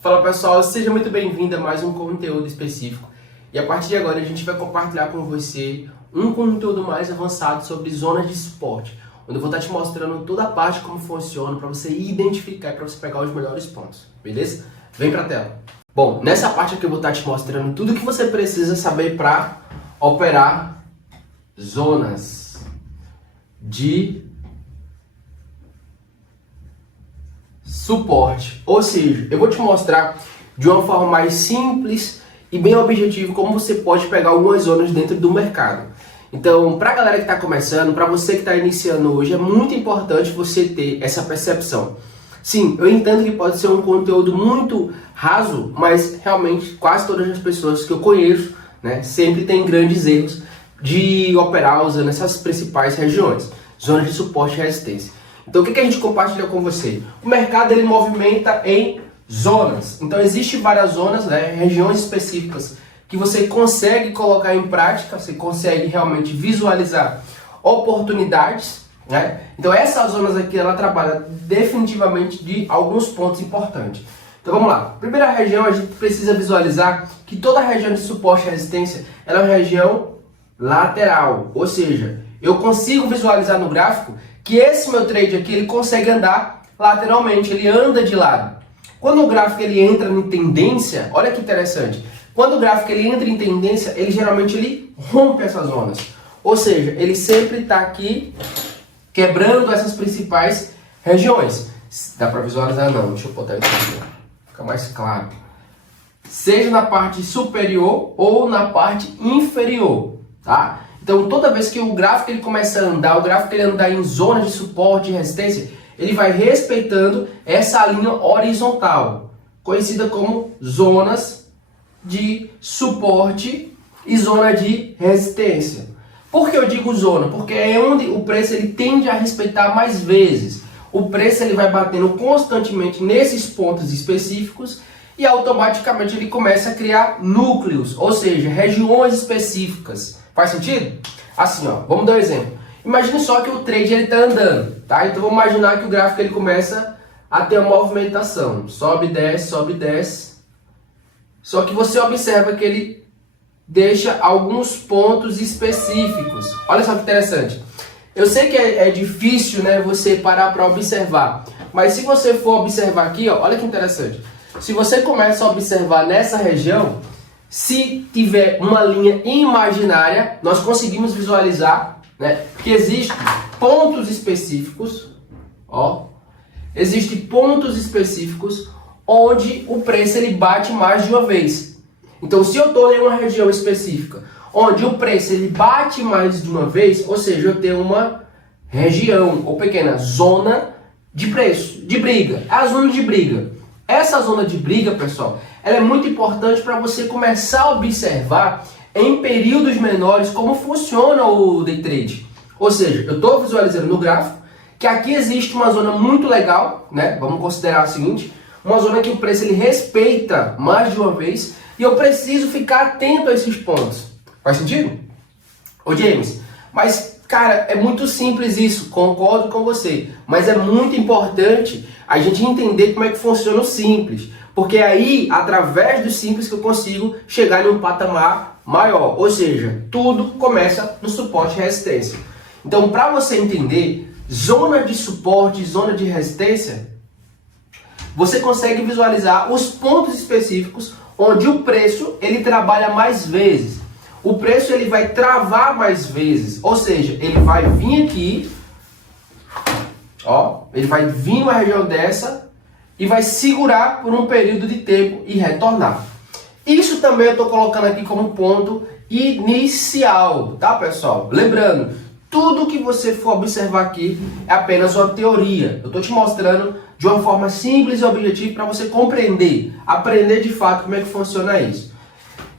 Fala pessoal, seja muito bem-vindo a mais um conteúdo específico. E a partir de agora a gente vai compartilhar com você um conteúdo mais avançado sobre zonas de suporte, onde eu vou estar te mostrando toda a parte como funciona para você identificar e para você pegar os melhores pontos, beleza? Vem pra tela. Bom, nessa parte aqui eu vou estar te mostrando tudo que você precisa saber para operar zonas de suporte, ou seja, eu vou te mostrar de uma forma mais simples e bem objetiva como você pode pegar algumas zonas dentro do mercado. Então, para a galera que está começando, para você que está iniciando hoje, é muito importante você ter essa percepção. Sim, eu entendo que pode ser um conteúdo muito raso, mas realmente quase todas as pessoas que eu conheço, né, sempre tem grandes erros de operar usando essas principais regiões, zonas de suporte e resistência. Então o que a gente compartilha com você? O mercado ele movimenta em zonas. Então existem várias zonas, né, regiões específicas que você consegue colocar em prática, você consegue realmente visualizar oportunidades, né? Então essas zonas aqui ela trabalha definitivamente de alguns pontos importantes. Então vamos lá. Primeira região, a gente precisa visualizar que toda a região de suporte e resistência ela é uma região lateral, ou seja, eu consigo visualizar no gráfico que esse meu trade aqui ele consegue andar lateralmente, ele anda de lado. Quando o gráfico ele entra em tendência, olha que interessante. Quando o gráfico ele entra em tendência, ele geralmente ele rompe essas zonas. Ou seja, ele sempre está aqui quebrando essas principais regiões. Dá para visualizar? Não, deixa eu botar isso aqui, fica mais claro. Seja na parte superior ou na parte inferior, tá? Então, toda vez que o gráfico ele começa a andar, o gráfico ele andar em zona de suporte e resistência, ele vai respeitando essa linha horizontal, conhecida como zonas de suporte e zona de resistência. Por que eu digo zona? Porque é onde o preço ele tende a respeitar mais vezes. O preço ele vai batendo constantemente nesses pontos específicos e automaticamente ele começa a criar núcleos, ou seja, regiões específicas. Faz sentido? Assim, ó, vamos dar um exemplo. Imagine só que o trade ele está andando, tá? Então vamos imaginar que o gráfico ele começa a ter uma movimentação, sobe, desce, sobe, desce. Só que você observa que ele deixa alguns pontos específicos. Olha só que interessante. Eu sei que é difícil, né, você parar para observar, mas se você for observar aqui, ó, olha que interessante. Se você começa a observar nessa região, se tiver uma linha imaginária, nós conseguimos visualizar, né, que existem pontos específicos, ó, existem pontos específicos onde o preço ele bate mais de uma vez. Então, se eu estou em uma região específica onde o preço ele bate mais de uma vez, ou seja, eu tenho uma região ou pequena zona de preço, de briga, a zona de briga. Essa zona de briga, pessoal, ela é muito importante para você começar a observar em períodos menores como funciona o day trade. Ou seja, eu estou visualizando no gráfico que aqui existe uma zona muito legal, né? Vamos considerar a seguinte, uma zona que o preço ele respeita mais de uma vez e eu preciso ficar atento a esses pontos. Faz sentido? Ô James, mas cara, é muito simples isso, concordo com você, mas é muito importante a gente entender como é que funciona o simples, porque aí, através do simples que eu consigo chegar em um patamar maior, ou seja, tudo começa no suporte e resistência. Então, para você entender zona de suporte e zona de resistência, você consegue visualizar os pontos específicos onde o preço ele trabalha mais vezes. O preço ele vai travar mais vezes, ou seja, ele vai vir aqui, ó, ele vai vir numa região dessa e vai segurar por um período de tempo e retornar. Isso também eu estou colocando aqui como ponto inicial, tá pessoal? Lembrando, tudo que você for observar aqui é apenas uma teoria. Eu estou te mostrando de uma forma simples e objetiva para você compreender, aprender de fato como é que funciona isso.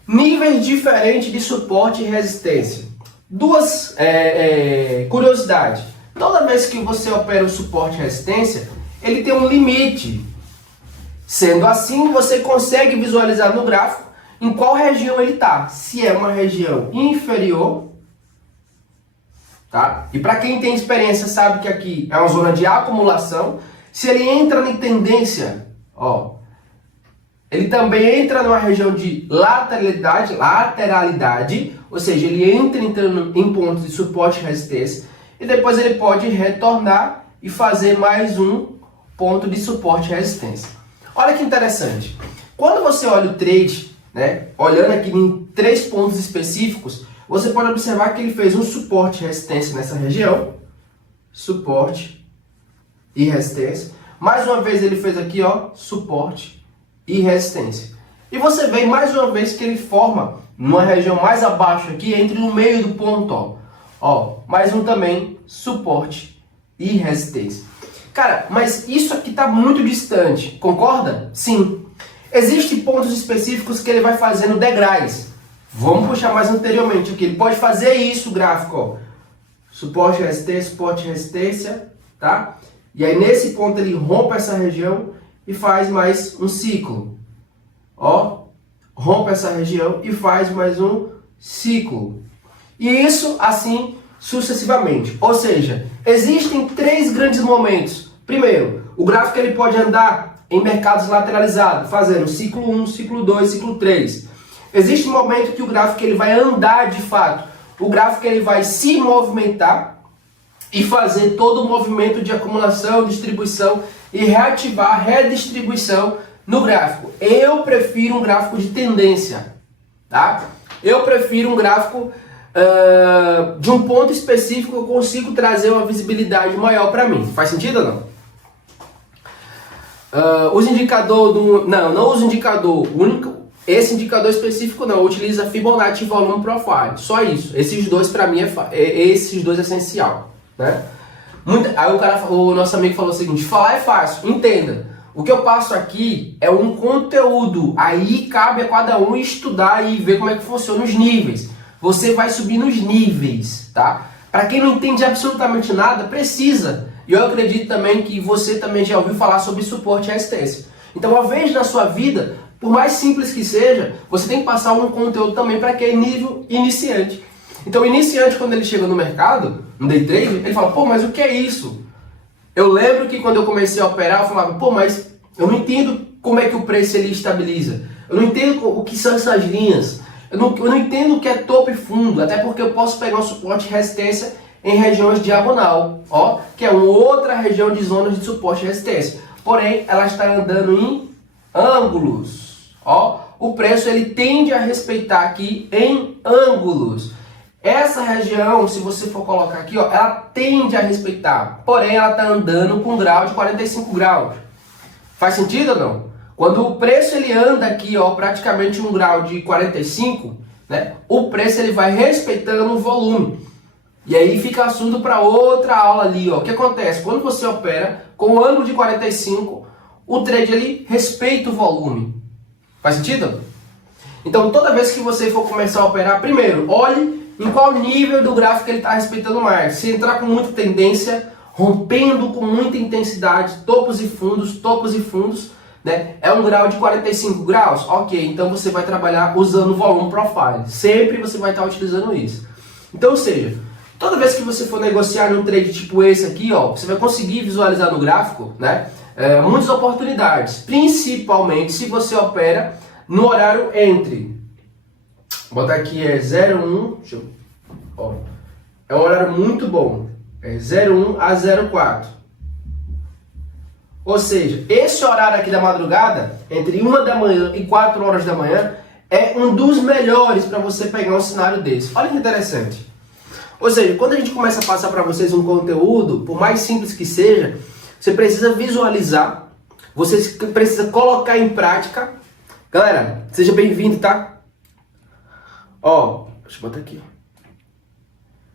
Níveis diferentes de suporte e resistência. Duas curiosidades. Toda vez que você opera o suporte e resistência, ele tem um limite. Sendo assim, você consegue visualizar no gráfico em qual região ele está. Se é uma região inferior, tá? E para quem tem experiência sabe que aqui é uma zona de acumulação. Se ele entra em tendência, ó, ele também entra numa região de lateralidade, ou seja, ele entra entrando em pontos de suporte e resistência, e depois ele pode retornar e fazer mais um ponto de suporte e resistência. Olha que interessante. Quando você olha o trade, né, olhando aqui em 3 pontos específicos, você pode observar que ele fez um suporte e resistência nessa região, suporte e resistência. Mais uma vez ele fez aqui, ó, suporte e resistência. E você vê mais uma vez que ele forma numa região mais abaixo aqui, entre no meio do ponto, ó, mais um também, suporte e resistência. Cara, mas isso aqui está muito distante, concorda? Sim. Existem pontos específicos que ele vai fazendo degraus. Vamos puxar mais anteriormente aqui. Ele pode fazer isso, gráfico, ó. Suporte, resistência, tá? E aí nesse ponto ele rompe essa região e faz mais um ciclo. Ó, rompe essa região e faz mais um ciclo. E isso assim sucessivamente. Ou seja, existem 3 grandes momentos. Primeiro, o gráfico ele pode andar em mercados lateralizados, fazendo ciclo 1, ciclo 2, ciclo 3. Existe um momento que o gráfico ele vai andar de fato. O gráfico ele vai se movimentar e fazer todo o movimento de acumulação, distribuição e reativar a redistribuição no gráfico. Eu prefiro um gráfico de tendência, tá? Eu prefiro um gráfico de um ponto específico que eu consigo trazer uma visibilidade maior para mim. Faz sentido ou não? Os indicadores não uso indicador único. Esse indicador específico não, utiliza Fibonacci Volume Profile. Só isso. Esses dois para mim esses dois é essencial, né? Aí o nosso amigo falou o seguinte: falar é fácil, entenda. O que eu passo aqui é um conteúdo. Aí cabe a cada um estudar e ver como é que funciona os níveis. Você vai subir nos níveis, tá? Para quem não entende absolutamente nada, precisa. E eu acredito também que você também já ouviu falar sobre suporte e resistência. Então, uma vez na sua vida, por mais simples que seja, você tem que passar um conteúdo também para quem é nível iniciante. Então, o iniciante, quando ele chega no mercado, no day trade, ele fala: pô, mas o que é isso? Eu lembro que quando eu comecei a operar, eu falava: pô, mas eu não entendo como é que o preço ele estabiliza. Eu não entendo o que são essas linhas. Eu não entendo o que é topo e fundo, até porque eu posso pegar um suporte e resistência em regiões diagonal, ó, que é uma outra região de zona de suporte e resistência. Porém, ela está andando em ângulos, ó. O preço ele tende a respeitar aqui em ângulos. Essa região, se você for colocar aqui, ó, ela tende a respeitar, porém ela está andando com um grau de 45 graus. Faz sentido ou não? Quando o preço ele anda aqui, ó, praticamente um grau de 45, né? O preço ele vai respeitando o volume. E aí fica assunto para outra aula ali, ó. O que acontece? Quando você opera com o ângulo de 45, o trade ele respeita o volume. Faz sentido? Então, toda vez que você for começar a operar, primeiro, olhe em qual nível do gráfico ele está respeitando mais. Se entrar com muita tendência, rompendo com muita intensidade, topos e fundos, né? É um grau de 45 graus? Ok, então você vai trabalhar usando o volume profile. Sempre você vai estar utilizando isso. Então, ou seja, toda vez que você for negociar num trade tipo esse aqui, ó, você vai conseguir visualizar no gráfico, né, muitas oportunidades. Principalmente se você opera no horário entre, vou botar aqui 01, ó, é um horário muito bom, 01 a 04. Ou seja, esse horário aqui da madrugada, entre 1 da manhã e 4 horas da manhã, é um dos melhores para você pegar um cenário desse. Olha que interessante. Ou seja, quando a gente começa a passar para vocês um conteúdo, por mais simples que seja, você precisa visualizar, você precisa colocar em prática. Galera, seja bem-vindo, tá? Ó, deixa eu botar aqui.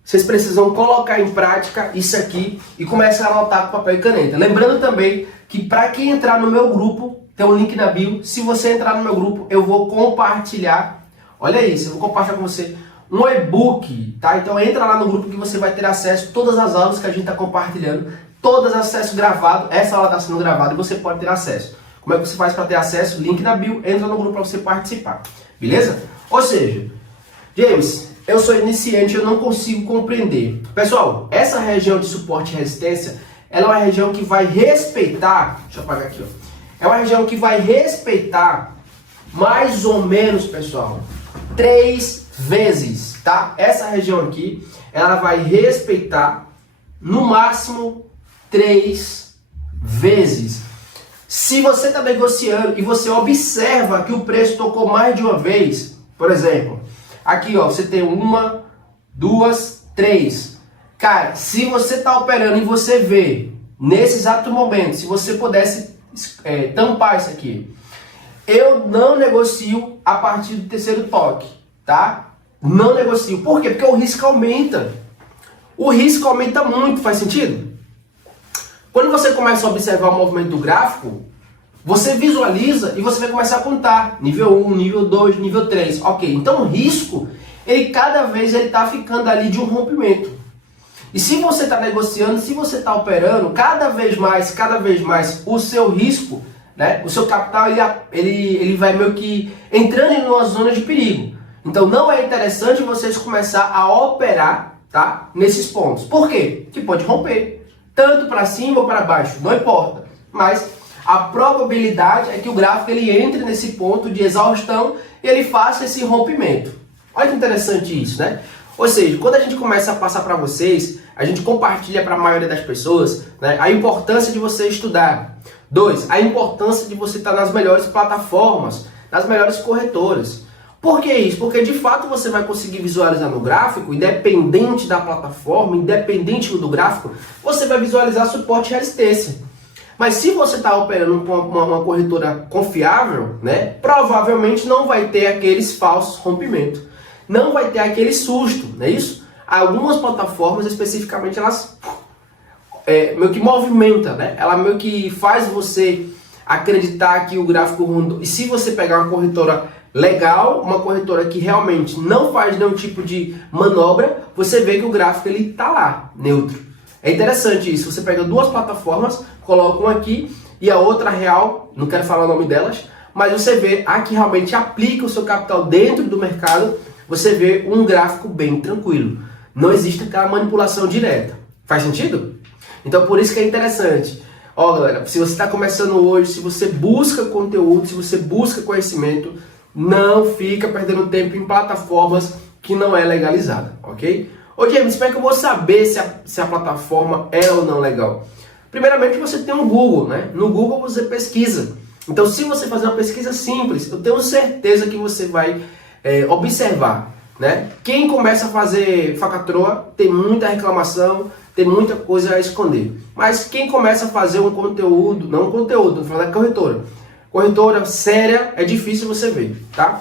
Vocês precisam colocar em prática isso aqui e começar a anotar com papel e caneta. Lembrando também que para quem entrar no meu grupo, tem um link na bio. Se você entrar no meu grupo, eu vou compartilhar. Olha isso, eu vou compartilhar com você um e-book, tá? Então entra lá no grupo que você vai ter acesso a todas as aulas que a gente está compartilhando, todas acesso gravado. Essa aula está sendo gravada e você pode ter acesso. Como é que você faz para ter acesso? Link na bio, entra no grupo para você participar. Beleza? Ou seja, James, eu sou iniciante, eu não consigo compreender. Pessoal, essa região de suporte e resistência, ela é uma região que vai respeitar, deixa eu apagar aqui, ó. É uma região que vai respeitar mais ou menos, pessoal, 3 vezes, tá? Essa região aqui, ela vai respeitar no máximo 3 vezes. Se você está negociando e você observa que o preço tocou mais de uma vez, por exemplo, aqui ó, você tem 1, 2, 3. Cara, se você está operando e você vê nesse exato momento, se você pudesse tampar isso aqui, eu não negocio a partir do terceiro toque, tá? Não negocio. Por quê? Porque o risco aumenta. O risco aumenta muito, faz sentido? Quando você começa a observar o movimento do gráfico, você visualiza e você vai começar a contar. Nível 1, nível 2, nível 3. Ok, então o risco, ele cada vez está ficando ali de um rompimento. E se você está negociando, se você está operando, cada vez mais o seu risco, né, o seu capital, ele vai meio que entrando em uma zona de perigo. Então não é interessante vocês começar a operar, tá, nesses pontos. Por quê? Que pode romper, tanto para cima ou para baixo, não importa. Mas a probabilidade é que o gráfico ele entre nesse ponto de exaustão e ele faça esse rompimento. Olha que interessante isso, né? Ou seja, quando a gente começa a passar para vocês, a gente compartilha para a maioria das pessoas, né, a importância de você estudar. 2, a importância de você estar nas melhores plataformas, nas melhores corretoras. Por que isso? Porque de fato você vai conseguir visualizar no gráfico, independente da plataforma, independente do gráfico, você vai visualizar suporte e resistência. Mas se você está operando com uma corretora confiável, né, provavelmente não vai ter aqueles falsos rompimentos. Não vai ter aquele susto, não é isso? Algumas plataformas especificamente, elas meio que movimentam, né? Ela meio que faz você acreditar que o gráfico ruim. E se você pegar uma corretora legal, uma corretora que realmente não faz nenhum tipo de manobra, você vê que o gráfico ele tá lá, neutro. É interessante isso. Você pega duas plataformas, coloca uma aqui e a outra real, não quero falar o nome delas, mas você vê a que realmente aplica o seu capital dentro do mercado, você vê um gráfico bem tranquilo. Não existe aquela manipulação direta. Faz sentido? Então por isso que é interessante. Ó galera, se você está começando hoje, se você busca conteúdo, se você busca conhecimento, não fica perdendo tempo em plataformas que não é legalizada, ok? Ô James, como é que eu vou saber se a plataforma é ou não legal? Primeiramente você tem um Google, né? No Google você pesquisa. Então se você fazer uma pesquisa simples, eu tenho certeza que você vai observar, né? Quem começa a fazer falcatrua tem muita reclamação, tem muita coisa a esconder. Mas quem começa a fazer um conteúdo, não um conteúdo, vou falar da corretora séria, é difícil você ver, tá?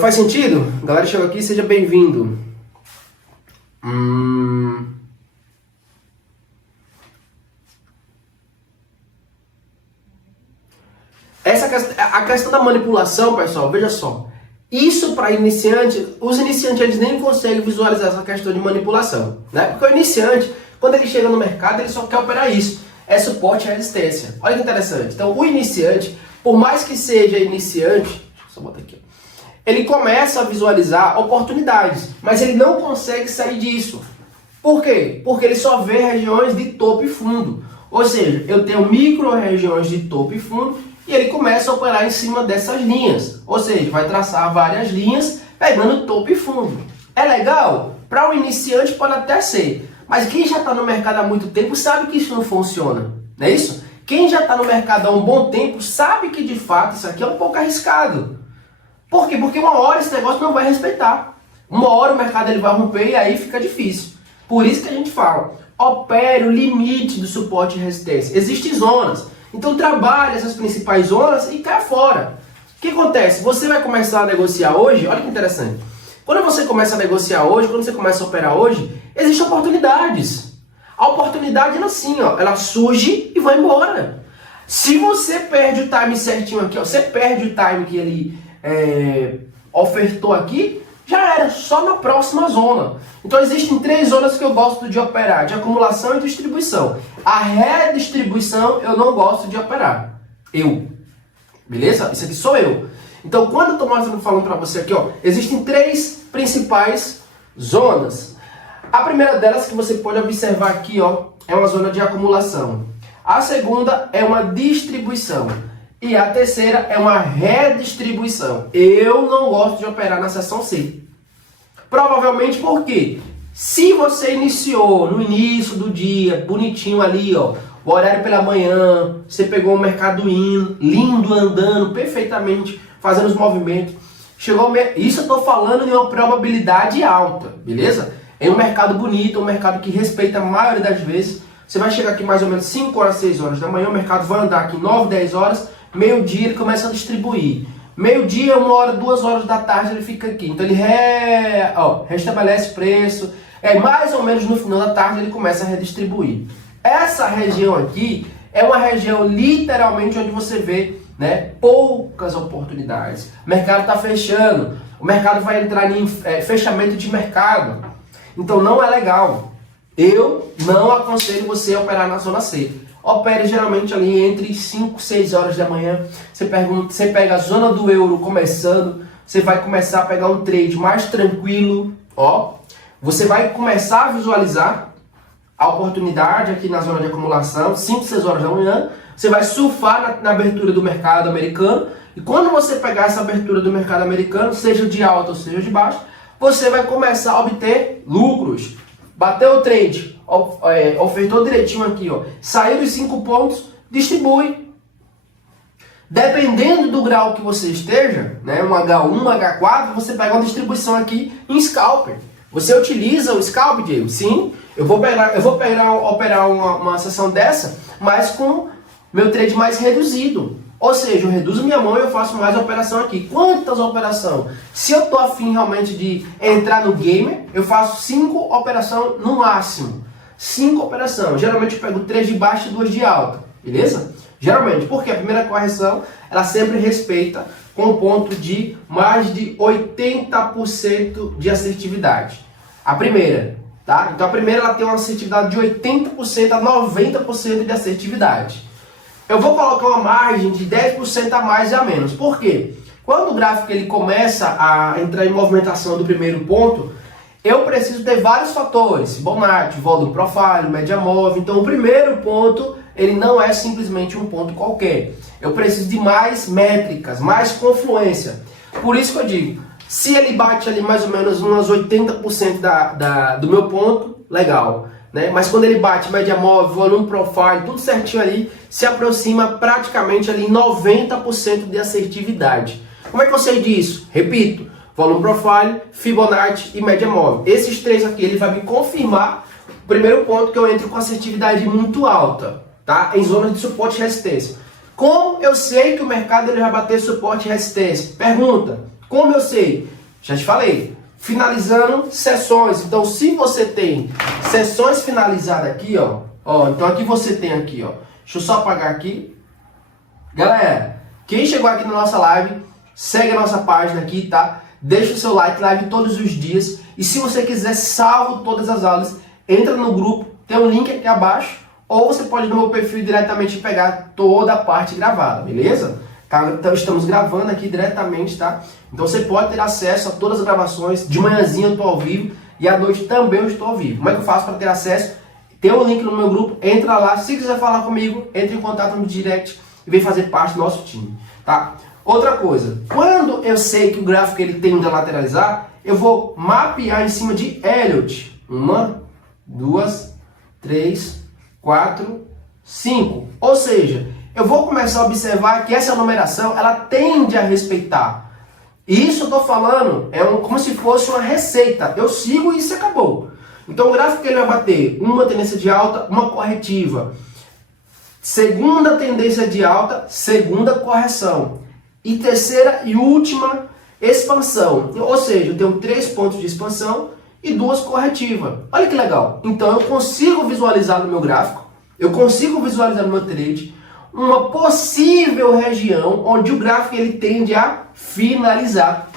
Faz sentido? Galera, chegou aqui, seja bem-vindo. A questão da manipulação, pessoal, veja só. Isso para iniciante, os iniciantes eles nem conseguem visualizar essa questão de manipulação, né? Porque o iniciante, quando ele chega no mercado, ele só quer operar isso. É suporte e resistência. Olha que interessante. Então, o iniciante, por mais que seja iniciante, deixa eu só botar aqui, ele começa a visualizar oportunidades, mas ele não consegue sair disso. Por quê? Porque ele só vê regiões de topo e fundo. Ou seja, eu tenho micro-regiões de topo e fundo e ele começa a operar em cima dessas linhas. Ou seja, vai traçar várias linhas pegando topo e fundo. É legal? Para um iniciante pode até ser. Mas quem já está no mercado há muito tempo sabe que isso não funciona. Não é isso? Quem já está no mercado há um bom tempo sabe que de fato isso aqui é um pouco arriscado. Por quê? Porque uma hora esse negócio não vai respeitar. Uma hora o mercado ele vai romper e aí fica difícil. Por isso que a gente fala, opere o limite do suporte e resistência. Existem zonas. Então trabalhe essas principais zonas e cai fora. O que acontece? Você vai começar a negociar hoje, olha que interessante. Quando você começa a negociar hoje, quando você começa a operar hoje, existem oportunidades. A oportunidade ela assim, ó, ela surge e vai embora. Se você perde o time certinho aqui, ó, você perde o time que ele ofertou aqui, já era, só na próxima zona. Então existem 3 zonas que eu gosto de operar, de acumulação e distribuição. A redistribuição eu não gosto de operar. Beleza? Isso aqui sou eu. Então quando eu estou falando para você aqui, ó, existem 3 principais zonas. A primeira delas que você pode observar aqui, ó, é uma zona de acumulação. A segunda é uma distribuição. E a terceira é uma redistribuição. Eu não gosto de operar na seção C. Provavelmente porque se você iniciou no início do dia, bonitinho ali, ó, o horário pela manhã, você pegou o mercado indo, lindo, andando perfeitamente, fazendo os movimentos. Isso eu estou falando de uma probabilidade alta, beleza? É um mercado bonito, um mercado que respeita a maioria das vezes. Você vai chegar aqui mais ou menos 5 horas, 6 horas da manhã, o mercado vai andar aqui 9, 10 horas, meio-dia ele começa a distribuir. Meio-dia, 1 hora, 2 horas da tarde ele fica aqui. Então ele restabelece preço. Mais ou menos no final da tarde ele começa a redistribuir. Essa região aqui é uma região literalmente onde você vê, né, poucas oportunidades. O mercado está fechando. O mercado vai entrar em fechamento de mercado. Então não é legal. Eu não aconselho você a operar na zona C. Opere geralmente ali entre 5 e 6 horas da manhã. Você pega a zona do euro começando. Você vai começar a pegar um trade mais tranquilo. Ó, você vai começar a visualizar a oportunidade aqui na zona de acumulação. 5, 6 horas da manhã. Você vai surfar na abertura do mercado americano. E quando você pegar essa abertura do mercado americano, seja de alta ou seja de baixo, você vai começar a obter lucros. Bateu o trade, ofertou direitinho aqui, ó. Saiu os 5 pontos, distribui. Dependendo do grau que você esteja, né, um H1, um H4, você pega uma distribuição aqui em scalper. Você utiliza o scalp, Diego? Sim, eu vou operar uma sessão dessa, mas com meu trade mais reduzido. Ou seja, eu reduzo minha mão e eu faço mais operação aqui. Quantas operações? Se eu tô afim realmente de entrar no gamer, eu faço 5 operações no máximo. 5 operações. Geralmente eu pego 3 de baixa e 2 de alta. Beleza? Geralmente, porque a primeira correção, ela sempre respeita com um ponto de mais de 80% de assertividade. A primeira, tá? Então a primeira ela tem uma assertividade de 80% a 90% de assertividade. Eu vou colocar uma margem de 10% a mais e a menos. Por quê? Quando o gráfico ele começa a entrar em movimentação do primeiro ponto, eu preciso ter vários fatores. Fibonacci, volume profile, média móvel. Então o primeiro ponto, ele não é simplesmente um ponto qualquer. Eu preciso de mais métricas, mais confluência. Por isso que eu digo, se ele bate ali mais ou menos umas 80% do meu ponto, legal. Né? Mas quando ele bate média móvel, volume profile, tudo certinho ali, se aproxima praticamente ali 90% de assertividade. Como é que eu sei disso? Repito, volume profile, Fibonacci e média móvel. Esses 3 aqui, ele vai me confirmar o primeiro ponto que eu entro com assertividade muito alta, tá? Em zonas de suporte e resistência. Como eu sei que o mercado ele vai bater suporte e resistência? Pergunta, como eu sei? Já te falei. Finalizando sessões. Então, se você tem sessões finalizadas aqui, ó, então aqui você tem aqui, ó. Deixa eu só apagar aqui. Galera, quem chegou aqui na nossa live, segue a nossa página aqui, tá? Deixa o seu like, live todos os dias. E se você quiser salvo todas as aulas, entra no grupo, tem um link aqui abaixo, ou você pode ir no meu perfil diretamente pegar toda a parte gravada, beleza? Tá? Então estamos gravando aqui diretamente, tá? Então você pode ter acesso a todas as gravações. De manhãzinha eu estou ao vivo e à noite também eu estou ao vivo. Como é que eu faço para ter acesso? Tem um link no meu grupo, entra lá. Se quiser falar comigo, entre em contato no direct e vem fazer parte do nosso time, tá? Outra coisa, quando eu sei que o gráfico ele tende a lateralizar, eu vou mapear em cima de Elliott. 1, 2, 3, 4, 5. Ou seja, eu vou começar a observar que essa numeração ela tende a respeitar. Isso eu estou falando como se fosse uma receita. Eu sigo e isso acabou. Então o gráfico ele vai bater uma tendência de alta, uma corretiva. Segunda tendência de alta, segunda correção. E terceira e última expansão. Ou seja, eu tenho 3 pontos de expansão e 2 corretivas. Olha que legal. Então eu consigo visualizar no meu gráfico, eu consigo visualizar no meu trade uma possível região onde o gráfico ele tende a finalizar.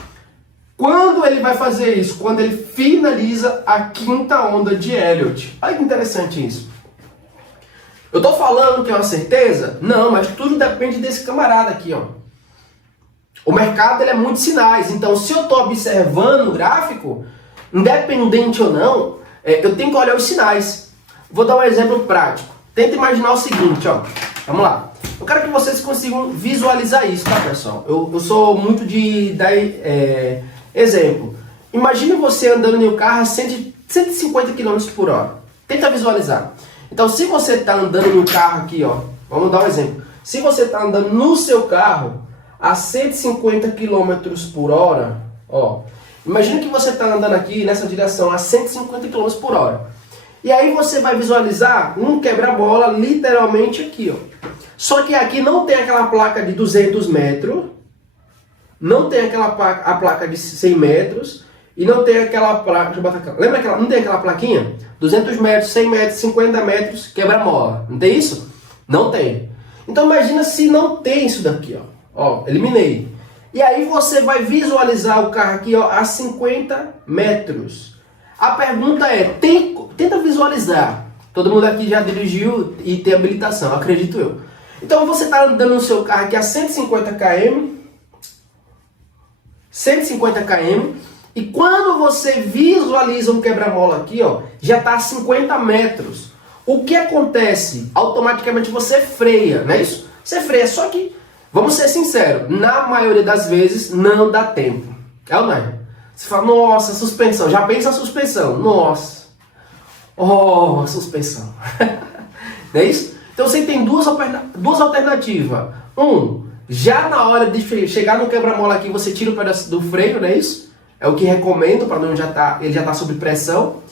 Quando ele vai fazer isso? Quando ele finaliza a quinta onda de Elliott. Olha que interessante isso. Eu estou falando que é uma certeza? Não, mas tudo depende desse camarada aqui, ó. O mercado ele é muitos sinais. Então, se eu estou observando o gráfico, independente ou não, eu tenho que olhar os sinais. Vou dar um exemplo prático. Tenta imaginar o seguinte, ó. Vamos lá. Eu quero que vocês consigam visualizar isso, tá, pessoal? Eu sou muito de dar exemplo. Imagine você andando em um carro a 150 km por hora. Tenta visualizar. Então, se você está andando em um carro aqui, ó, vamos dar um exemplo. Se você está andando no seu carro a 150 km por hora, ó, imagine que você está andando aqui nessa direção a 150 km por hora. E aí você vai visualizar um quebra-mola literalmente aqui, ó. Só que aqui não tem aquela placa de 200 metros, não tem aquela a placa de 100 metros e não tem aquela placa, deixa eu botar aquela, lembra aquela, não tem aquela plaquinha? 200 metros, 100 metros, 50 metros, quebra-mola. Não tem isso? Não tem. Então imagina se não tem isso daqui, ó. Ó, eliminei. E aí você vai visualizar o carro aqui, ó, a 50 metros. A pergunta é, tenta visualizar. Todo mundo aqui já dirigiu e tem habilitação, acredito eu. Então você está andando no seu carro aqui a 150 km, e quando você visualiza um quebra-mola aqui, ó, já está a 50 metros. O que acontece? Automaticamente você freia, não é isso? Você freia, só que, vamos ser sinceros, na maioria das vezes não dá tempo. É ou não é? Você fala, nossa, suspensão, já pensa a suspensão, nossa, oh, suspensão. Não é isso? Então você tem duas alternativas. Já na hora de chegar no quebra-mola aqui, você tira o pedaço do freio, não é isso? É o que recomendo, para não ele já tá sob pressão,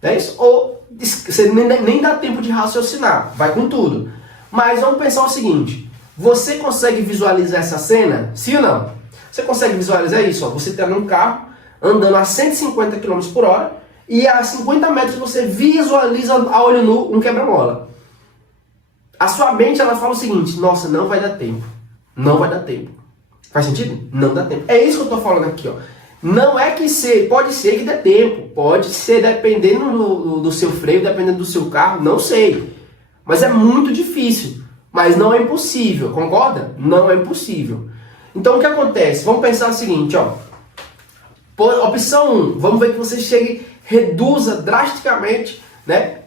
não é isso? Ou você nem dá tempo de raciocinar, vai com tudo. Mas vamos pensar o seguinte, você consegue visualizar essa cena? Sim ou não? Você consegue visualizar isso? Ó, você está num carro, andando a 150 km por hora, e a 50 metros você visualiza a olho nu um quebra-mola. A sua mente, ela fala o seguinte, nossa, não vai dar tempo. Não vai dar tempo. Faz sentido? Não dá tempo. É isso que eu estou falando aqui, ó. Não é que pode ser que dê tempo. Pode ser dependendo do seu freio, dependendo do seu carro, não sei. Mas é muito difícil. Mas não é impossível, concorda? Não é impossível. Então o que acontece? Vamos pensar o seguinte, ó. Opção 1, vamos ver que você reduza drasticamente, né,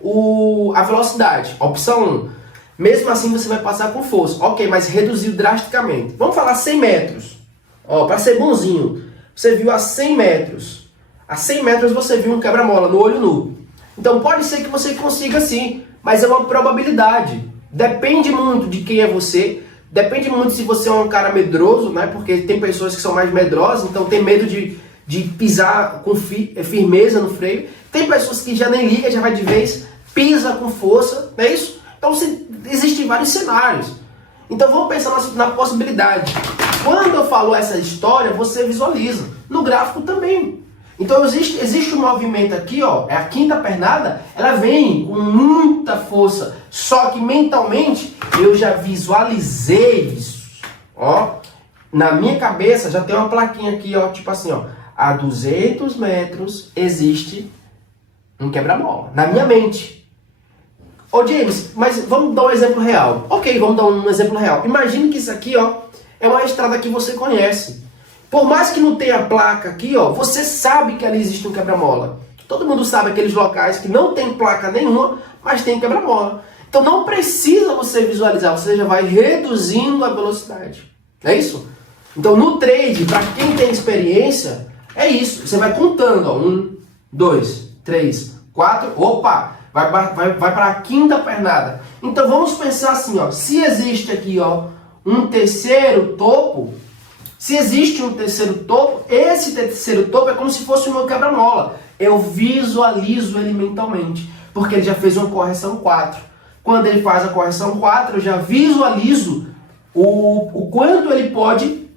a velocidade. Opção 1. Mesmo assim você vai passar com força. Ok, mas reduziu drasticamente. Vamos falar 100 metros. Ó, para ser bonzinho. Você viu a 100 metros. A 100 metros você viu um quebra-mola no olho nu. Então pode ser que você consiga sim, mas é uma probabilidade. Depende muito de quem é você. Depende muito se você é um cara medroso, né? Porque tem pessoas que são mais medrosas, então tem medo de pisar com firmeza no freio. Tem pessoas que já nem liga, já vai de vez, pisa com força, não é isso? Então existem vários cenários. Então vamos pensar na possibilidade. Quando eu falo essa história, você visualiza. No gráfico também. Então existe um movimento aqui, ó, é a quinta pernada, ela vem com muita força. Só que mentalmente eu já visualizei isso. Ó, na minha cabeça já tem uma plaquinha aqui, ó, tipo assim, ó, a 200 metros existe um quebra-mola. Na minha mente. Ô James, mas vamos dar um exemplo real. Ok, vamos dar um exemplo real. Imagine que isso aqui, ó, é uma estrada que você conhece. Por mais que não tenha placa aqui, ó, você sabe que ali existe um quebra-mola. Todo mundo sabe aqueles locais que não tem placa nenhuma, mas tem quebra-mola. Então não precisa você visualizar, você já vai reduzindo a velocidade. É isso? Então no trade, para quem tem experiência, é isso. Você vai contando, ó, 1, 2, 3, 4, opa! Vai para a quinta pernada. Então vamos pensar assim, ó, se existe aqui, ó, um terceiro topo, esse terceiro topo é como se fosse o meu quebra-mola. Eu visualizo ele mentalmente, porque ele já fez uma correção 4. Quando ele faz a correção 4, eu já visualizo o quanto ele pode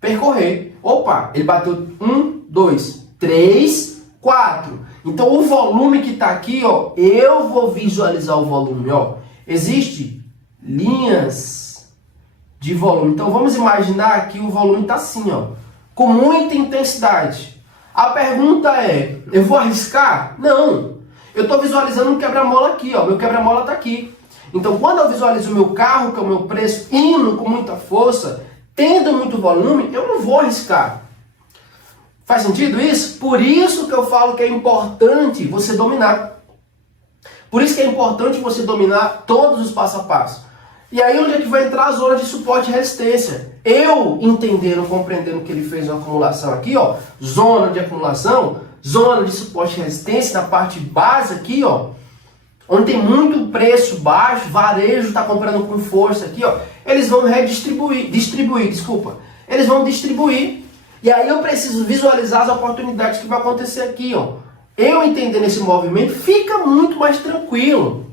percorrer. Opa, ele bateu 1, 2, 3, 4. Então o volume que está aqui, ó, eu vou visualizar o volume, ó. Existe linhas de volume. Então vamos imaginar que o volume está assim, ó, com muita intensidade. A pergunta é, eu vou arriscar? Não. Eu estou visualizando um quebra-mola aqui, ó. Meu quebra-mola está aqui. Então quando eu visualizo o meu carro, que é o meu preço, indo com muita força, tendo muito volume, eu não vou arriscar. Faz sentido isso? Por isso que eu falo que é importante você dominar. Por isso que é importante você dominar todos os passo a passo. E aí onde é que vai entrar a zona de suporte e resistência? Eu entendendo, compreendendo que ele fez uma acumulação aqui, ó, zona de acumulação, zona de suporte e resistência, na parte base aqui, ó, onde tem muito preço baixo, varejo está comprando com força aqui, ó, eles vão eles vão distribuir, e aí eu preciso visualizar as oportunidades que vai acontecer aqui, ó. Eu entendendo esse movimento, fica muito mais tranquilo.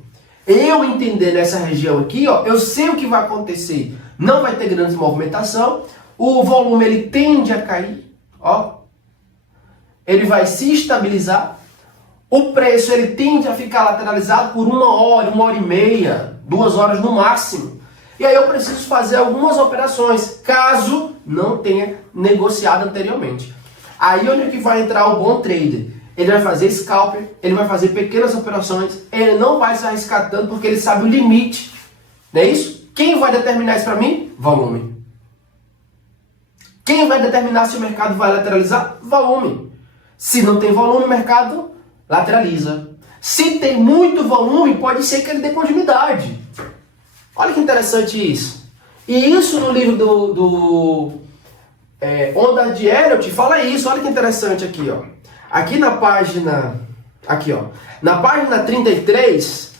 Eu entendendo essa região aqui, ó, eu sei o que vai acontecer. Não vai ter grande movimentação, o volume ele tende a cair, ó. Ele vai se estabilizar. O preço ele tende a ficar lateralizado por 1 hora, 1 hora e meia, 2 horas no máximo. E aí eu preciso fazer algumas operações, caso não tenha negociado anteriormente. Aí onde é que vai entrar o bom trader? Ele vai fazer scalper, ele vai fazer pequenas operações, ele não vai se arriscar tanto porque ele sabe o limite. Não é isso? Quem vai determinar isso para mim? Volume. Quem vai determinar se o mercado vai lateralizar? Volume. Se não tem volume, o mercado lateraliza. Se tem muito volume, pode ser que ele dê continuidade. Olha que interessante isso. E isso no livro do Onda de Elliott fala isso. Olha que interessante aqui, ó. Aqui na página, aqui ó, na página 33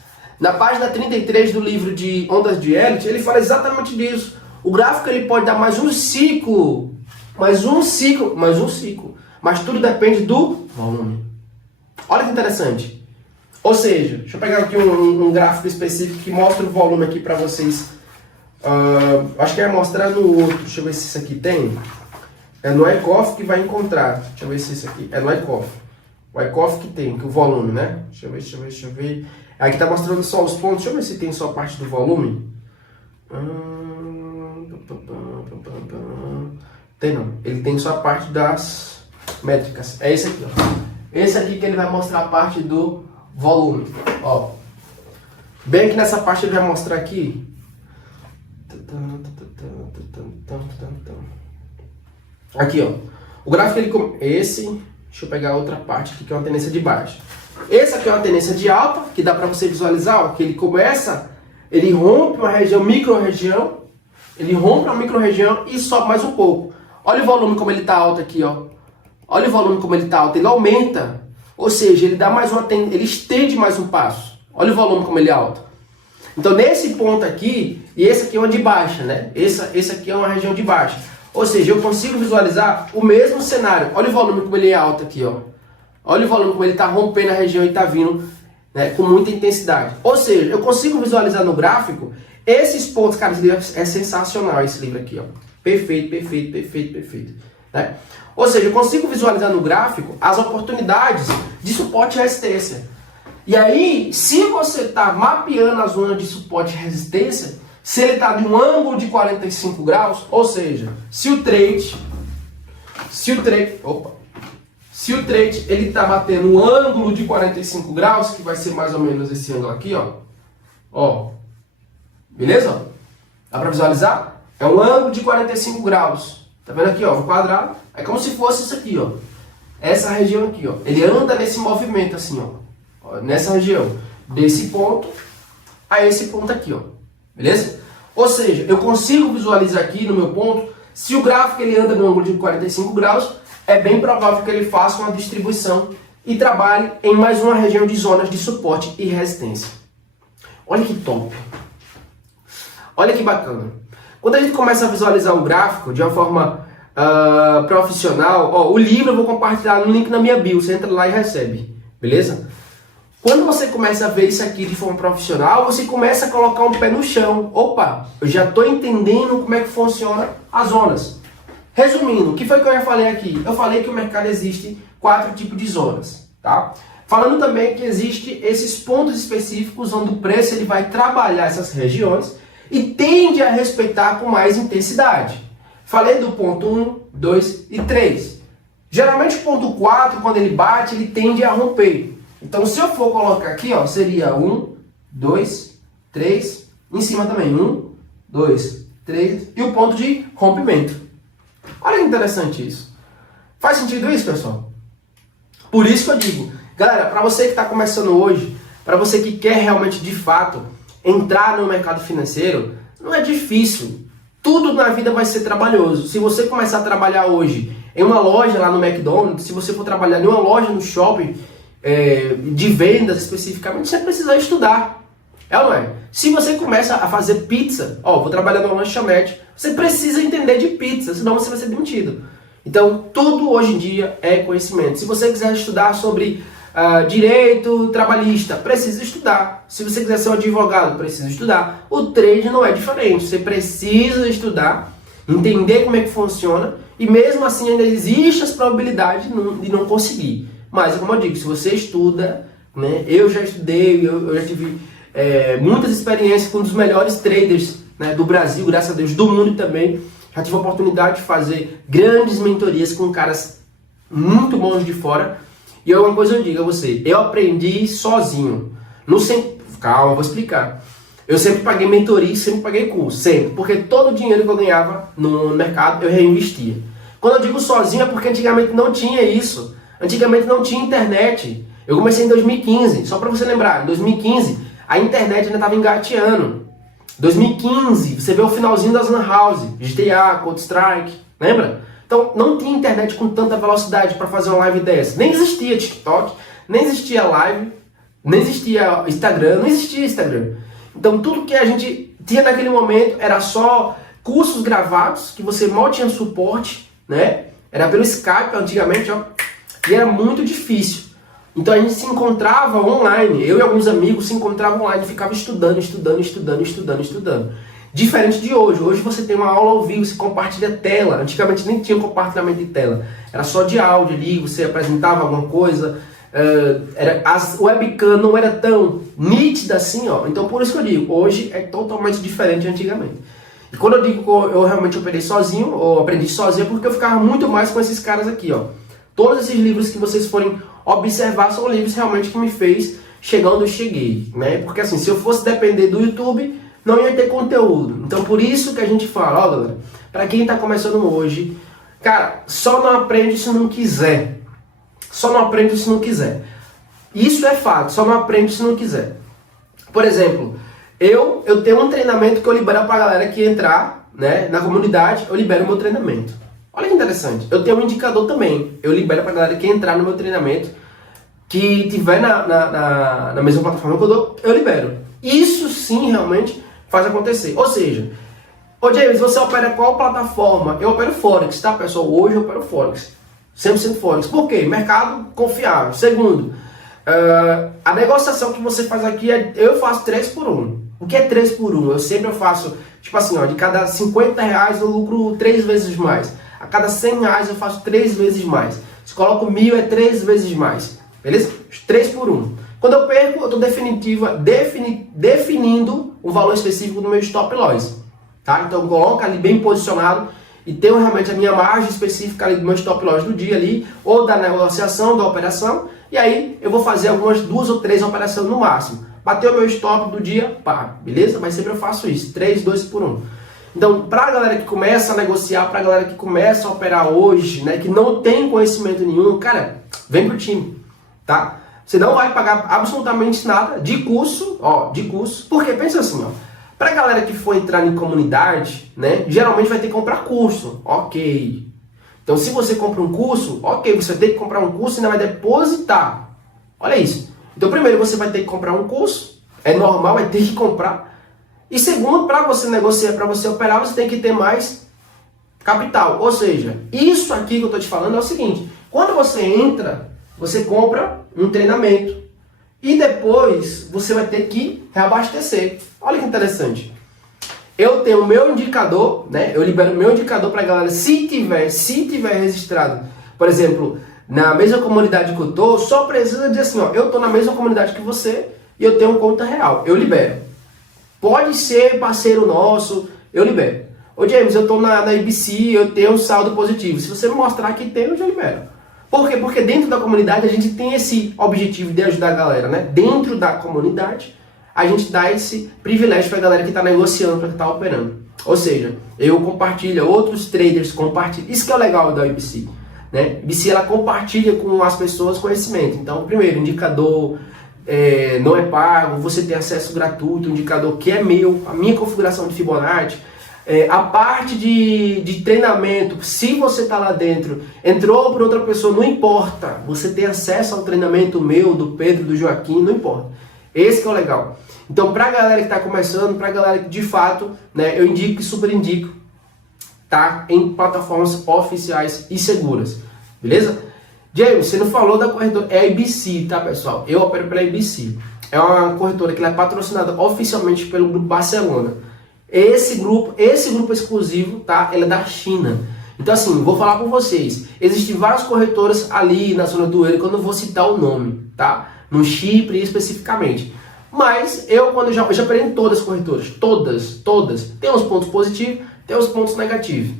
do livro de Ondas de Elliott, ele fala exatamente disso. O gráfico ele pode dar mais um ciclo, mas tudo depende do volume. Olha que interessante. Ou seja, deixa eu pegar aqui um gráfico específico que mostra o volume aqui para vocês. Acho que vai mostrar no outro. Deixa eu ver se isso aqui tem. É no Wyckoff que vai encontrar. Deixa eu ver se isso aqui é no Wyckoff. O Wyckoff que tem, que o volume, né? Deixa eu ver. Aqui tá mostrando só os pontos. Deixa eu ver se tem só a parte do volume. Tem não. Ele tem só a parte das métricas. É esse aqui, ó. Esse aqui que ele vai mostrar a parte do volume. Ó. Bem que nessa parte ele vai mostrar aqui. Aqui, ó. O gráfico ele deixa eu pegar a outra parte aqui que é uma tendência de baixa. Essa aqui é uma tendência de alta, que dá para você visualizar, ó, que ele rompe uma região, micro-região, e sobe mais um pouco. Olha o volume como ele tá alto aqui, ó. Olha o volume como ele tá alto, ele aumenta, ou seja, ele dá mais ele estende mais um passo. Olha o volume como ele é alto. Então nesse ponto aqui, e esse aqui é uma de baixa, né? Esse aqui é uma região de baixa. Ou seja, eu consigo visualizar o mesmo cenário. Olha o volume como ele é alto aqui, ó. Olha o volume como ele está rompendo a região e está vindo, né, com muita intensidade. Ou seja, eu consigo visualizar no gráfico esses pontos. Cara, esse livro é sensacional, esse livro aqui, ó. Perfeito. Né? Ou seja, eu consigo visualizar no gráfico as oportunidades de suporte e resistência. E aí, se você está mapeando a zona de suporte e resistência, se ele está de um ângulo de 45 graus, ou seja, se o trade ele está batendo um ângulo de 45 graus, que vai ser mais ou menos esse ângulo aqui, ó. Beleza? Dá para visualizar? É um ângulo de 45 graus. Tá vendo aqui, ó, o quadrado? É como se fosse isso aqui, ó. Essa região aqui, ó. Ele anda nesse movimento assim, ó. Nessa região. Desse ponto a esse ponto aqui, ó. Beleza? Ou seja, eu consigo visualizar aqui no meu ponto, se o gráfico ele anda no ângulo de 45 graus, é bem provável que ele faça uma distribuição e trabalhe em mais uma região de zonas de suporte e resistência. Olha que top! Olha que bacana! Quando a gente começa a visualizar um gráfico de uma forma profissional, ó, o livro eu vou compartilhar no link na minha bio, você entra lá e recebe, beleza? Quando você começa a ver isso aqui de forma profissional, você começa a colocar um pé no chão. Opa, eu já estou entendendo como é que funciona as zonas. Resumindo, o que foi que eu já falei aqui? Eu falei que o mercado existe 4 tipos de zonas, tá? Falando também que existe esses pontos específicos onde o preço ele vai trabalhar essas regiões e tende a respeitar com mais intensidade. Falei do ponto 1, 2 e 3. Geralmente o ponto 4, quando ele bate, ele tende a romper. Então, se eu for colocar aqui, ó, seria 1, 2, 3, em cima também 1, 2, 3 e o ponto de rompimento. Olha que interessante isso. Faz sentido isso, pessoal? Por isso que eu digo, galera, para você que está começando hoje, para você que quer realmente, de fato, entrar no mercado financeiro, Não é difícil. Tudo na vida vai ser trabalhoso. Se você começar a trabalhar hoje em uma loja lá no McDonald's, se você for trabalhar em uma loja no shopping, de vendas especificamente, você precisa estudar. É ou não é? Se você começa a fazer pizza, vou trabalhar numa lanchonete, você precisa entender de pizza, senão você vai ser demitido. Então, tudo hoje em dia é conhecimento. Se você quiser estudar sobre direito trabalhista, precisa estudar. Se você quiser ser um advogado, precisa estudar. O trade não é diferente. Você precisa estudar, entender como é que funciona, e mesmo assim ainda existe as probabilidades de não conseguir. Mas, como eu digo, se você estuda, né, eu já estudei, eu já tive muitas experiências com um dos melhores traders, né, do Brasil, graças a Deus, do mundo também. Já tive a oportunidade de fazer grandes mentorias com caras muito bons de fora. E uma coisa eu digo a você, eu aprendi sozinho. Calma, eu vou explicar. Eu sempre paguei mentoria, sempre paguei curso, sempre. Porque todo o dinheiro que eu ganhava no mercado, eu reinvestia. Quando eu digo sozinho é porque antigamente não tinha isso. Antigamente não tinha internet. Eu comecei em 2015, só para você lembrar, em 2015 a internet ainda estava engateando. 2015, você vê o finalzinho das Lan House, GTA, Counter-Strike, lembra? Então não tinha internet com tanta velocidade para fazer uma live dessa. Nem existia TikTok, nem existia live, nem existia Instagram, não existia Instagram. Então tudo que a gente tinha naquele momento era só cursos gravados, que você mal tinha suporte, né? Era pelo Skype antigamente, e era muito difícil. Então a gente se encontrava online, eu e alguns amigos se encontravam online, ficava estudando. Diferente de hoje. Hoje você tem uma aula ao vivo, você compartilha tela. Antigamente nem tinha compartilhamento de tela, era só de áudio ali, você apresentava alguma coisa. A webcam não era tão nítida assim, Então por isso que eu digo, hoje é totalmente diferente de antigamente. E quando eu digo que eu realmente operei sozinho, ou aprendi sozinho, é porque eu ficava muito mais com esses caras aqui, Todos esses livros que vocês forem observar são livros realmente que me fez chegar onde eu cheguei, né? Porque assim, se eu fosse depender do YouTube, não ia ter conteúdo. Então por isso que a gente fala, galera, pra quem tá começando hoje, cara, só não aprende se não quiser. Só não aprende se não quiser. Isso é fato, só não aprende se não quiser. Por exemplo, eu tenho um treinamento que eu libero pra galera que entrar, né, na comunidade, eu libero o meu treinamento. Olha que interessante, eu tenho um indicador também, eu libero pra galera que entrar no meu treinamento, que tiver na mesma plataforma que eu dou, eu libero. Isso sim realmente faz acontecer. Ou seja, James, você opera qual plataforma? Eu opero Forex, tá pessoal? Hoje eu opero Forex, 100% Forex. Por quê? Mercado confiável. Segundo, a negociação que você faz aqui, eu faço 3 por 1. O que é 3 por 1? Eu sempre faço, tipo assim, de cada 50 reais eu lucro 3 vezes mais. A cada 100 reais eu faço 3 vezes mais. Se coloco 1.000 é 3 vezes mais. Beleza? 3 por 1. Quando eu perco, eu estou definindo um valor específico no meu stop loss. Tá? Então eu coloco ali bem posicionado e tenho realmente a minha margem específica ali do meu stop loss do dia ali, ou da negociação, da operação, e aí eu vou fazer algumas 2 ou 3 operações no máximo. Bateu o meu stop do dia, pá, beleza? Mas sempre eu faço isso, 3, 2 por 1. Então, para a galera que começa a negociar, para a galera que começa a operar hoje, né, que não tem conhecimento nenhum, cara, vem pro time, tá? Você não vai pagar absolutamente nada de curso, porque pensa assim, para a galera que for entrar em comunidade, né, geralmente vai ter que comprar curso, ok. Então, se você compra um curso, ok, você vai ter que comprar um curso e ainda vai depositar. Olha isso. Então, primeiro você vai ter que comprar um curso, é normal, vai ter que comprar. E segundo, para você negociar, para você operar, você tem que ter mais capital. Ou seja, isso aqui que eu estou te falando é o seguinte, quando você entra, você compra um treinamento e depois você vai ter que reabastecer. Olha que interessante. Eu tenho o meu indicador, né? Eu libero o meu indicador para a galera, se tiver registrado, por exemplo, na mesma comunidade que eu tô, só precisa dizer assim, eu tô na mesma comunidade que você e eu tenho conta real. Eu libero. Pode ser parceiro nosso, eu libero. Ô James, eu tô na IBC, eu tenho um saldo positivo. Se você me mostrar que tem, eu já libero. Por quê? Porque dentro da comunidade a gente tem esse objetivo de ajudar a galera, né? Dentro da comunidade, a gente dá esse privilégio para a galera que está negociando, para que está operando. Ou seja, eu compartilho, outros traders compartilham. Isso que é o legal da IBC, né? A IBC, ela compartilha com as pessoas conhecimento. Então, primeiro, indicador, não é pago, você tem acesso gratuito, um indicador que é meu, a minha configuração de Fibonacci. A parte de treinamento, se você está lá dentro, entrou por outra pessoa, não importa, você tem acesso ao treinamento meu, do Pedro, do Joaquim, não importa. Esse que é o legal. Então, para a galera que está começando, para a galera que de fato, né, eu indico e super indico, tá em plataformas oficiais e seguras, beleza? James, você não falou da corretora, é a ABC, tá pessoal? Eu opero pela ABC. É uma corretora que é patrocinada oficialmente pelo Grupo Barcelona. Esse grupo exclusivo, tá? Ele é da China. Então assim, vou falar para vocês. Existem várias corretoras ali na zona do euro, que eu não vou citar o nome, tá? No Chipre especificamente. Mas eu já operei em todas as corretoras. Todas. Tem uns pontos positivos, tem uns pontos negativos.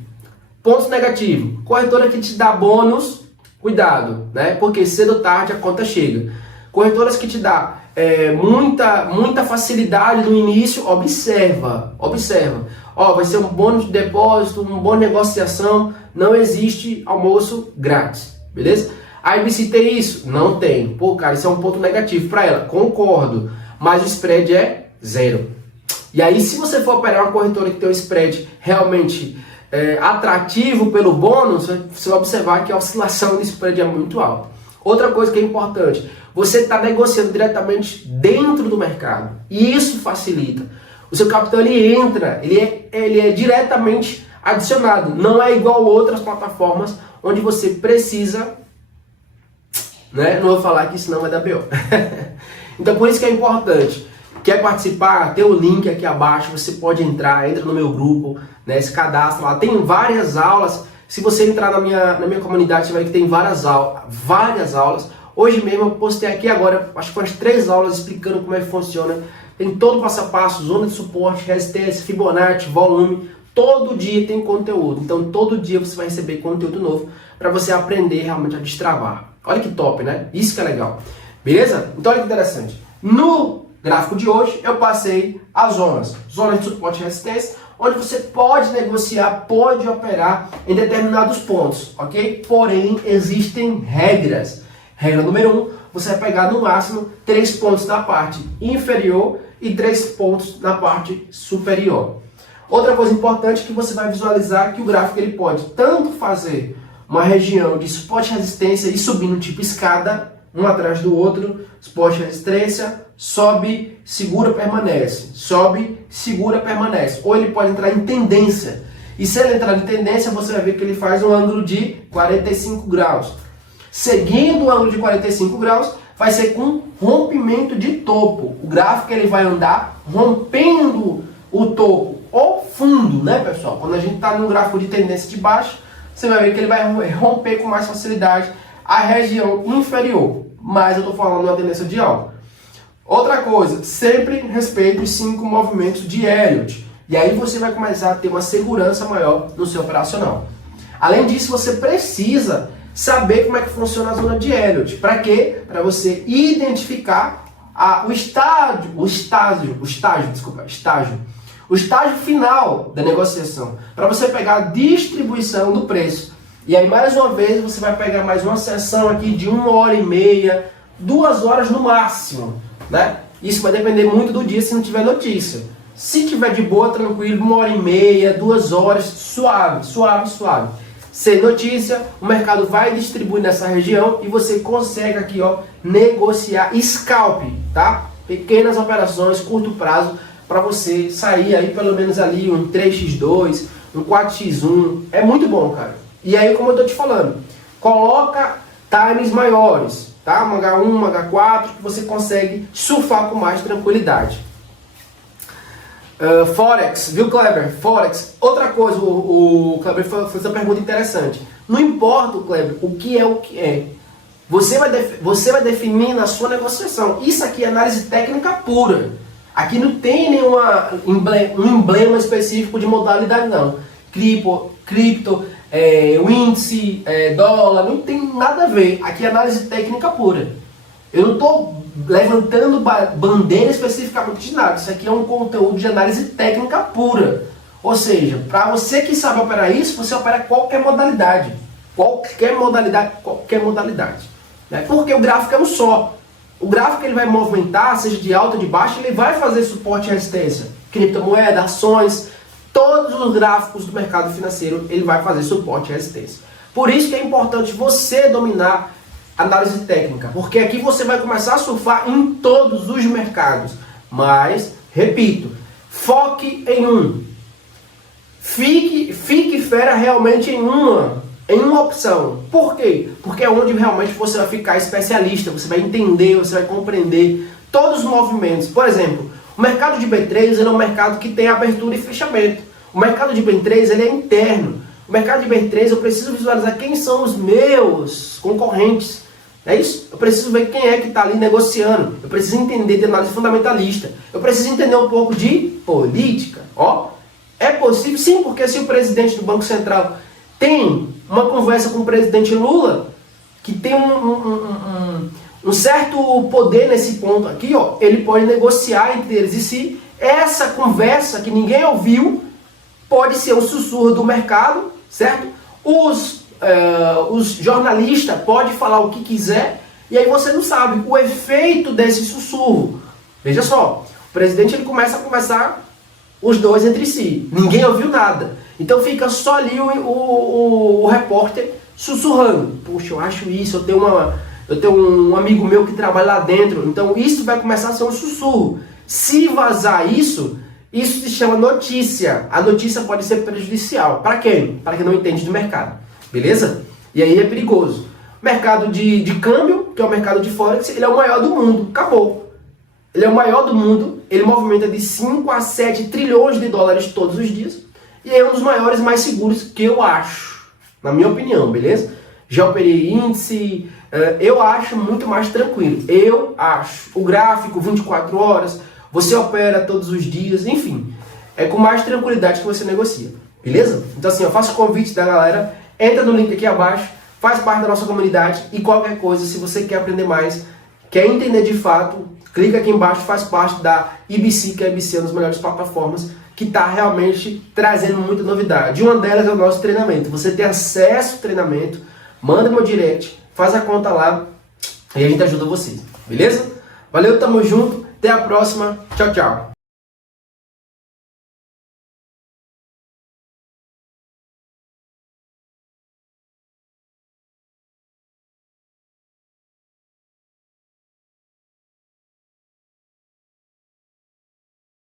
Pontos negativos. Corretora que te dá bônus, cuidado, né? Porque cedo ou tarde a conta chega. Corretoras que te dá muita facilidade no início, observa. Ó, vai ser um bônus de depósito, um bônus de negociação, não existe almoço grátis, beleza? A ABC tem isso? Não tem. Pô, cara, isso é um ponto negativo para ela, concordo, mas o spread é 0. E aí, se você for operar uma corretora que tem um spread realmente atrativo pelo bônus, você vai observar que a oscilação do spread é muito alta. Outra coisa que é importante, você está negociando diretamente dentro do mercado. E isso facilita. O seu capital ele entra, ele é diretamente adicionado. Não é igual a outras plataformas onde você precisa, né? Não vou falar aqui, senão vai dar BO. Então por isso que é importante. Quer participar? Tem o link aqui abaixo, você pode entrar, entra no meu grupo, né? Se cadastra lá. Tem várias aulas. Se você entrar na minha comunidade, você vai ver que tem várias aulas. Hoje mesmo eu postei aqui agora, acho que umas 3 aulas explicando como é que funciona. Tem todo o passo a passo, zona de suporte, resistência, Fibonacci, volume. Todo dia tem conteúdo. Então todo dia você vai receber conteúdo novo para você aprender realmente a destravar. Olha que top, né? Isso que é legal. Beleza? Então olha que interessante. No gráfico de hoje eu passei as zonas. Zona de suporte e resistência, onde você pode negociar, pode operar em determinados pontos, ok? Porém, existem regras. Regra número 1, você vai pegar no máximo 3 pontos na parte inferior e 3 pontos na parte superior. Outra coisa importante é que você vai visualizar que o gráfico ele pode tanto fazer uma região de suporte e resistência e subindo tipo escada, um atrás do outro, suporte e resistência, sobe, segura, permanece. Sobe, segura, permanece. Ou ele pode entrar em tendência. E se ele entrar em tendência, você vai ver que ele faz um ângulo de 45 graus. Seguindo o ângulo de 45 graus, vai ser com rompimento de topo. O gráfico ele vai andar rompendo o topo, ou fundo, né, pessoal? Quando a gente está num gráfico de tendência de baixo, você vai ver que ele vai romper com mais facilidade a região inferior. Mas eu estou falando uma tendência de alta. Outra coisa, sempre respeite os 5 movimentos de Elliott. E aí você vai começar a ter uma segurança maior no seu operacional. Além disso, você precisa saber como é que funciona a zona de Elliott. Para quê? Para você identificar o estágio final da negociação. Para você pegar a distribuição do preço. E aí, mais uma vez, você vai pegar mais uma sessão aqui de 1h30, 2 horas no máximo, né? Isso vai depender muito do dia se não tiver notícia. Se tiver de boa, tranquilo, 1h30, 2 horas, suave. Sem notícia, o mercado vai distribuir nessa região e você consegue aqui, ó, negociar scalp, tá? Pequenas operações, curto prazo, para você sair aí pelo menos ali um 3x2, um 4x1. É muito bom, cara. E aí, como eu tô te falando, coloca times maiores, tá? Um H1, um H4, que você consegue surfar com mais tranquilidade. Forex, viu, Kleber? Forex. Outra coisa, o Kleber fez uma pergunta interessante. Não importa, Kleber, o que é. Você vai definir na sua negociação. Isso aqui é análise técnica pura. Aqui não tem um emblema específico de modalidade, não. Cripto, o índice, dólar, não tem nada a ver. Aqui é análise técnica pura. Eu não estou levantando bandeira especificamente de nada. Isso aqui é um conteúdo de análise técnica pura. Ou seja, para você que sabe operar isso, você opera qualquer modalidade. Qualquer modalidade. Né? Porque o gráfico é um só. O gráfico ele vai movimentar, seja de alta ou de baixa, ele vai fazer suporte e resistência. Criptomoeda, ações, todos os gráficos do mercado financeiro, ele vai fazer suporte e resistência. Por isso que é importante você dominar análise técnica, porque aqui você vai começar a surfar em todos os mercados. Mas, repito, foque em um. Fique fera realmente em uma opção. Por quê? Porque é onde realmente você vai ficar especialista, você vai entender, você vai compreender todos os movimentos. Por exemplo, o mercado de B3 ele é um mercado que tem abertura e fechamento. O mercado de B3 ele é interno. O mercado de B3 eu preciso visualizar quem são os meus concorrentes. É isso? Eu preciso ver quem é que está ali negociando. Eu preciso entender de análise fundamentalista. Eu preciso entender um pouco de política. Ó, é possível? Sim, porque se o presidente do Banco Central tem uma conversa com o presidente Lula, que tem um certo poder nesse ponto aqui, ó, ele pode negociar entre eles. E se essa conversa que ninguém ouviu pode ser um sussurro do mercado, certo? Os jornalistas podem falar o que quiser e aí você não sabe o efeito desse sussurro. Veja só, o presidente ele começa a conversar os dois entre si, ninguém ouviu nada, então fica só ali o repórter sussurrando. Puxa, eu acho isso, eu tenho um amigo meu que trabalha lá dentro, então isso vai começar a ser um sussurro. Se vazar isso se chama notícia. A notícia pode ser prejudicial. Para quem? Para quem não entende do mercado. Beleza? E aí é perigoso. Mercado de câmbio, que é o mercado de Forex, ele é o maior do mundo. Acabou. Ele é o maior do mundo. Ele movimenta de 5 a 7 trilhões de dólares todos os dias. E é um dos maiores mais seguros que eu acho. Na minha opinião, beleza? Já operei índice. Eu acho muito mais tranquilo. Eu acho. O gráfico, 24 horas. Você opera todos os dias. Enfim. É com mais tranquilidade que você negocia. Beleza? Então assim, eu faço o convite da galera. Entra no link aqui abaixo, faz parte da nossa comunidade e qualquer coisa, se você quer aprender mais, quer entender de fato, clica aqui embaixo, faz parte da IBC, que a IBC é uma das melhores plataformas, que está realmente trazendo muita novidade. Uma delas é o nosso treinamento. Você tem acesso ao treinamento, manda meu direct, faz a conta lá e a gente ajuda vocês, beleza? Valeu, tamo junto, até a próxima, tchau, tchau!